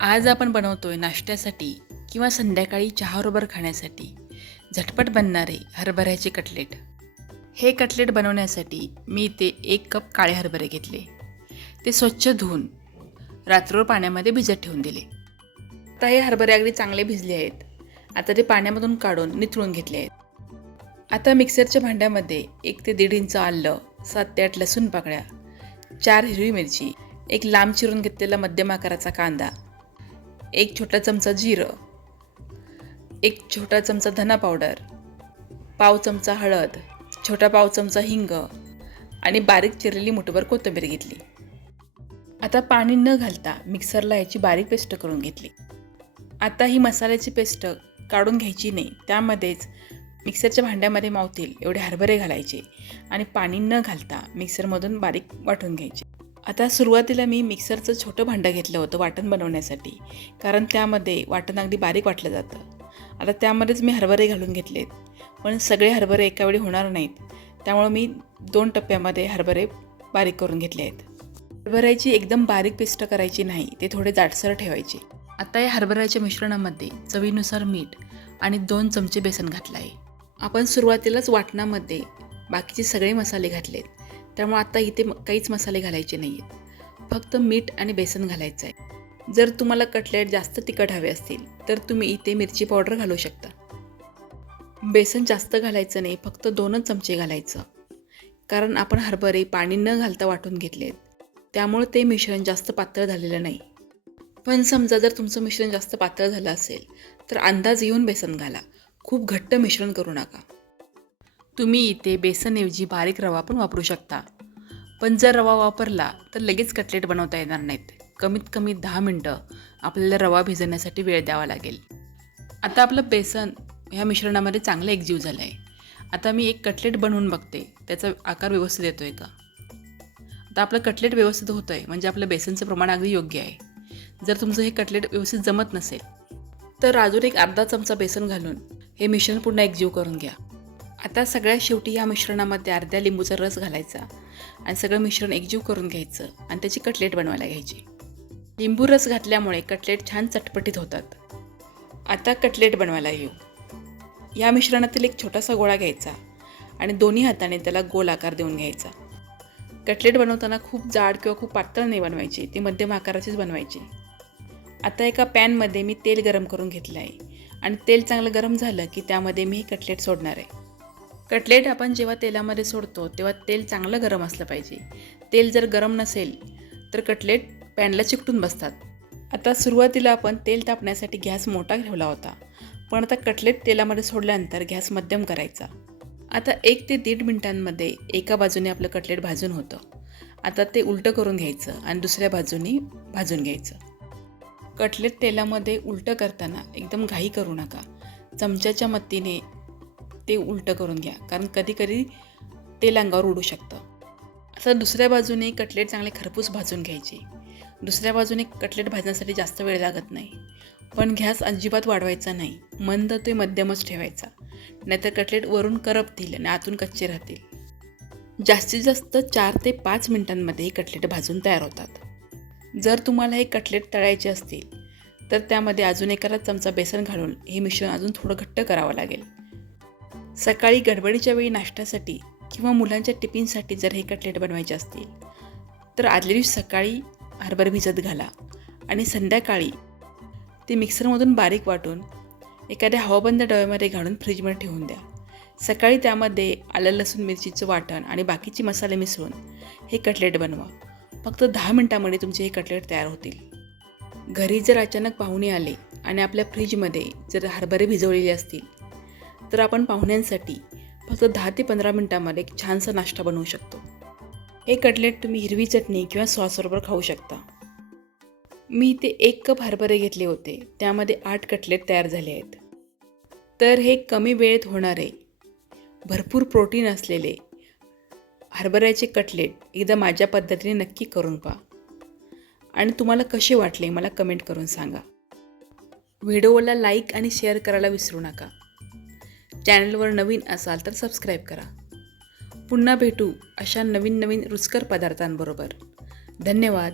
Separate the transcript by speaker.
Speaker 1: आज आपण बनवतोय नाश्त्यासाठी किंवा संध्याकाळी चहाबरोबर खाण्यासाठी झटपट बनणारे हरभऱ्याचे कटलेट. हे कटलेट बनवण्यासाठी मी ते एक कप काळे हरभरे घेतले. ते स्वच्छ धुवून रात्रभर पाण्यामध्ये भिजत ठेवून दिले. आता हे हरभरे अगदी चांगले भिजले आहेत. आता ते पाण्यामधून काढून निथळून घेतले आहेत. आता मिक्सरच्या भांड्यामध्ये एक ते दीड इंच आलं सात ते आठ लसूण पाकळ्या चार हिरवी मिरची एक लांब चिरून घेतलेला मध्यम आकाराचा कांदा एक छोटा चमचा जिरं एक छोटा चमचा धना पावडर पाव चमचा हळद छोटा पाव चमचा हिंग आणि बारीक चिरलेली मुठभर कोथिंबीर घेतली. आता पाणी न घालता मिक्सरला याची बारीक पेस्ट करून घेतली. आता ही मसाल्याची पेस्ट काढून घ्यायची नाही त्यामध्येच मिक्सरच्या भांड्यामध्ये मावतील एवढे हरभरे घालायचे आणि पाणी न घालता मिक्सरमधून बारीक वाटून घ्यायचे. आता सुरुवातीला मी मिक्सरचं छोटं भांडं घेतलं होतं वाटण बनवण्यासाठी. कारण त्यामध्ये वाटण अगदी बारीक वाटलं जातं. आता त्यामध्येच मी हरभरे घालून घेतलेत. पण सगळे हरभरे एकावेळी होणार नाहीत. त्यामुळं मी दोन टप्प्यामध्ये हरभरे बारीक करून घेतले आहेत. हरभऱ्याची एकदम बारीक पेस्ट करायची नाही ते थोडे जाडसर ठेवायचे. आता या हरभऱ्याच्या मिश्रणामध्ये चवीनुसार मीठ आणि दोन चमचे बेसन घातलं आहे आपण सुरुवातीलाच वाटणामध्ये बाकीचे सगळे मसाले घातलेत. त्यामुळे आता इथे काहीच मसाले घालायचे नाही आहेत फक्त मीठ आणि बेसन घालायचं आहे जर तुम्हाला कटलेट जास्त तिखट हवे असतील तर तुम्ही इथे मिरची पावडर घालू शकता. बेसन जास्त घालायचं नाही फक्त दोनच चमचे घालायचं. कारण आपण हरभरे पाणी न घालता वाटून घेतलेत. त्यामुळे ते मिश्रण जास्त पातळ झालेलं नाही. पण समजा जर तुमचं मिश्रण जास्त पातळ झालं असेल तर अंदाज येऊन बेसन घाला. खूप घट्ट मिश्रण करू नका. तुम्ही इथे बेसनऐवजी बारीक रवा पण वापरू शकता. पण जर रवा वापरला तर लगेच कटलेट बनवता येणार नाहीत. कमीत कमी दहा मिनटं आपल्याला रवा भिजवण्यासाठी वेळ द्यावा लागेल. आता आपलं बेसन ह्या मिश्रणामध्ये चांगलं एकजीव झालं आहे आता मी एक कटलेट बनवून बघते. त्याचा आकार व्यवस्थित येतो आहे का? आता आपलं कटलेट व्यवस्थित होतं आहे म्हणजे आपलं बेसनचं प्रमाण अगदी योग्य आहे. जर तुमचं हे कटलेट व्यवस्थित जमत नसेल तर अजून एक अर्धा चमचा बेसन घालून हे मिश्रण पुन्हा एकजीव करून घ्या. आता सगळ्यात शेवटी या मिश्रणामध्ये अर्ध्या लिंबूचा रस घालायचा आणि सगळं मिश्रण एकजीव करून घ्यायचं आणि त्याची कटलेट बनवायला घ्यायची. लिंबू रस घातल्यामुळे कटलेट छान चटपटीत होतात. आता कटलेट बनवायला घेऊ या मिश्रणातील एक छोटासा गोळा घ्यायचा आणि दोन्ही हाताने त्याला गोल आकार देऊन घ्यायचा. कटलेट बनवताना खूप जाड किंवा खूप पातळ नाही बनवायची ती मध्यम आकाराचीच बनवायची. आता एका पॅनमध्ये मी तेल गरम करून घेतलं आहे आणि तेल चांगलं गरम झालं की त्यामध्ये मी हे कटलेट सोडणार आहे. कटलेट आपण जेव्हा तेलामध्ये सोडतो तेव्हा तेल चांगलं गरम असलं पाहिजे. तेल जर गरम नसेल तर कटलेट पॅनला चिकटून बसतात. आता सुरुवातीला आपण तेल तापण्यासाठी गॅस मोठा ठेवला होता पण आता कटलेट तेलामध्ये सोडल्यानंतर गॅस मध्यम करायचा. आता एक ते दीड मिनिटांमध्ये एका बाजूने आपलं कटलेट भाजून होतं. आता ते उलटं करून घ्यायचं आणि दुसऱ्या बाजूने भाजून घ्यायचं. कटलेट तेलामध्ये उलटं करताना एकदम घाई करू नका. चमच्याच्या मदतीने ते उलटं करून घ्या. कारण कधीकधी तेल अंगावर उडू शकतं. असं दुसऱ्या बाजूने कटलेट चांगले खरपूस भाजून घ्यायचे. दुसऱ्या बाजूने कटलेट भाजण्यासाठी जास्त वेळ लागत नाही. पण गॅस अजिबात वाढवायचा नाही. मंद ते मध्यमच ठेवायचा. नाहीतर कटलेट वरून करपतील आणि आतून कच्चे राहतील. जास्तीत जास्त चार ते पाच मिनिटांमध्ये हे कटलेट भाजून तयार होतात. जर तुम्हाला हे कटलेट तळायचे असतील तर त्यामध्ये अजून एखादा चमचा बेसन घालून हे मिश्रण अजून थोडं घट्ट करावं लागेल. सकाळी गडबडीच्या वेळी नाश्त्यासाठी किंवा मुलांच्या टिफिनसाठी जर हे कटलेट बनवायचे असतील तर आदल्या दिवशी सकाळी हरभर भिजत घाला आणि संध्याकाळी ते मिक्सरमधून बारीक वाटून एखाद्या हवाबंद डब्यामध्ये घालून फ्रीजमध्ये ठेवून द्या. सकाळी त्यामध्ये आलं लसूण मिरचीचं वाटण आणि बाकीचे मसाले मिसळून हे कटलेट बनवा. फक्त दहा मिनटामध्ये तुमचे हे कटलेट तयार होतील. घरी जर अचानक पाहुणे आले आणि आपल्या फ्रीजमध्ये जर हरभरे भिजवलेले असतील तर आपण पाहुण्यांसाठी फक्त दहा ते पंधरा मिनटामध्ये एक छानसा नाश्ता बनवू शकतो. हे कटलेट तुम्ही हिरवी चटणी किंवा सॉसबरोबर खाऊ शकता. मी इथे एक कप हरभरे घेतले होते. त्यामध्ये आठ कटलेट तयार झाले आहेत. तर हे कमी वेळेत होणारे भरपूर प्रोटीन असलेले हरभऱ्याचे कटलेट एकदा माझ्या पद्धतीने नक्की करून पहा. आणि तुम्हाला कसे वाटले मला कमेंट करून सांगा. व्हिडिओला लाईक आणि शेअर करायला विसरू नका. चॅनलवर नवीन असाल तर सबस्क्राईब करा. पुन्हा भेटू अशा नवीन नवीन रुचकर पदार्थांबरोबर. धन्यवाद.